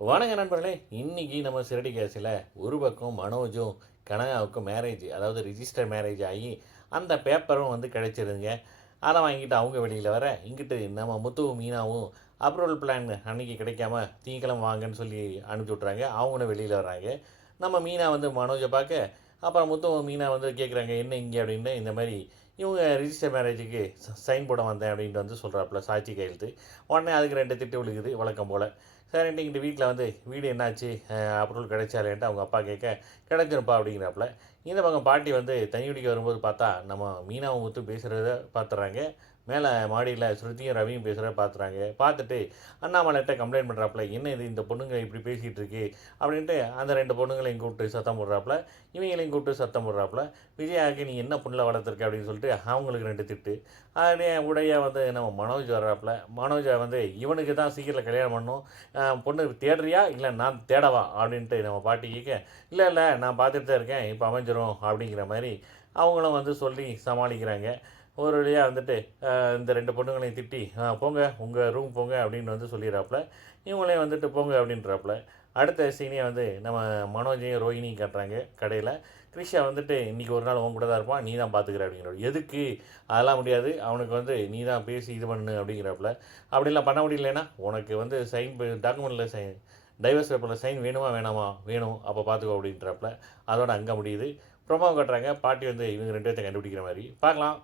வணக்க நண்பர்களே. இன்னைக்கு நம்ம சிறடி கேஸில் ஒரு பக்கம் மனோஜும் கனகாவுக்கும் மேரேஜ், அதாவது ரிஜிஸ்டர் மேரேஜ் ஆகி அந்த பேப்பரும் வந்து கிடைச்சிருங்க. அதை வாங்கிட்டு அவங்க வெளியில் வர, இங்கிட்டு நம்ம முத்துவும் மீனாவும் அப்ரூவல் பிளான் அன்னைக்கு கிடைக்காம திங்கக்கிழமை வாங்கன்னு சொல்லி அனுப்பிச்சி விட்றாங்க. அவங்களும் வெளியில் வர்றாங்க. நம்ம மீனா வந்து மனோஜை பார்க்க, அப்புறம் முத்துவும் மீனா வந்து கேட்குறாங்க என்ன இங்கே அப்படின்னு. இந்த மாதிரி இவங்க ரிஜிஸ்டர் மேரேஜுக்கு சைன் போட வந்தேன் அப்படின்ட்டு வந்து சொல்கிறாப்புல, சாட்சி கையெழுத்து. உடனே அதுக்கு ரெண்டு திட்டு விழுகுது வழக்கம் போல். சரின்ட்டு இங்கிட்டு வீட்டில் வந்து வீடு என்னாச்சு, அப்ரூவல் கிடைச்சாலேன்ட்டு அவங்க அப்பா கேட்க, கிடைச்சிருப்பா அப்படிங்கிறாப்புல. இந்த பக்கம் பாட்டி வந்து தண்ணி குடிக்க வரும்போது பார்த்தா நம்ம மீனாவும் முத்து பேசுகிறத பார்த்துட்றாங்க. மேலே மாடியில் ஸ்ருதியும் ரவியும் பேசுகிறத பார்த்துறாங்க. பார்த்துட்டு அண்ணாமலைகிட்ட கம்ப்ளைண்ட் பண்ணுறாப்புல, என்ன இது இந்த பொண்ணுங்க இப்படி பேசிகிட்டு இருக்கு அப்படின்ட்டு அந்த ரெண்டு பொண்ணுங்களையும் கூப்பிட்டு சத்தம் போடுறாப்புல, இவங்களையும் கூப்பிட்டு சத்தம் போடுறாப்புல. விஜயாவுக்கு நீ என்ன புண்ணில் வளர்த்துருக்க அப்படின்னு சொல்லிட்டு அவங்களுக்கு ரெண்டு திட்டு. அப்படியே உடைய வந்து நம்ம மனோஜ் வர்றாப்புல. மனோஜை வந்து இவனுக்கு தான் சீக்கிரம் கல்யாணம் பண்ணணும், பொண்ணு தேடுறியா இல்லை நான் தேடவா அப்படின்ட்டு நம்ம பாட்டி கேட்க, இல்லை இல்லை நான் பார்த்துட்டு தான் இருக்கேன், இப்போ அமைஞ்சிரும் அப்படிங்கிற மாதிரி அவங்களும் வந்து சொல்லி சமாளிக்கிறாங்க. ஒரு வழியாக வந்துட்டு இந்த ரெண்டு பொண்ணுங்களையும் திட்டி போங்க உங்கள் ரூம் போங்க அப்படின்னு வந்து சொல்லிடுறாப்புல. இவங்களையும் வந்துட்டு போங்க அப்படின்றாப்புல. அடுத்த சீனே வந்து நம்ம மனோஜையும் ரோஹிணியும் காட்டுறாங்க கடையில். கிரிஷா வந்துட்டு இன்றைக்கி ஒரு நாள் உன் கூட தான் இருப்பான், நீ தான் பார்த்துக்கிற அப்படிங்கிற. எதுக்கு, அதெல்லாம் முடியாது, அவனுக்கு வந்து நீ தான் பேசி இது பண்ணு அப்படிங்கிறாப்புல. அப்படிலாம் பண்ண முடியலன்னா உனக்கு வந்து சைன் டாக்குமெண்ட்டில் சைன், டைவர்ஸ் பேப்பரில் சைன் வேணுமா வேணாமா, வேணும் அப்போ பார்த்துக்கோ அப்படின்றாப்புல. அதோட அங்கே முடியுது. ப்ரொமோ கட்டுறாங்க. பாட்டி வந்து இவங்க ரெண்டு பேர்த்த கண்டுபிடிக்கிற மாதிரி பார்க்கலாம்.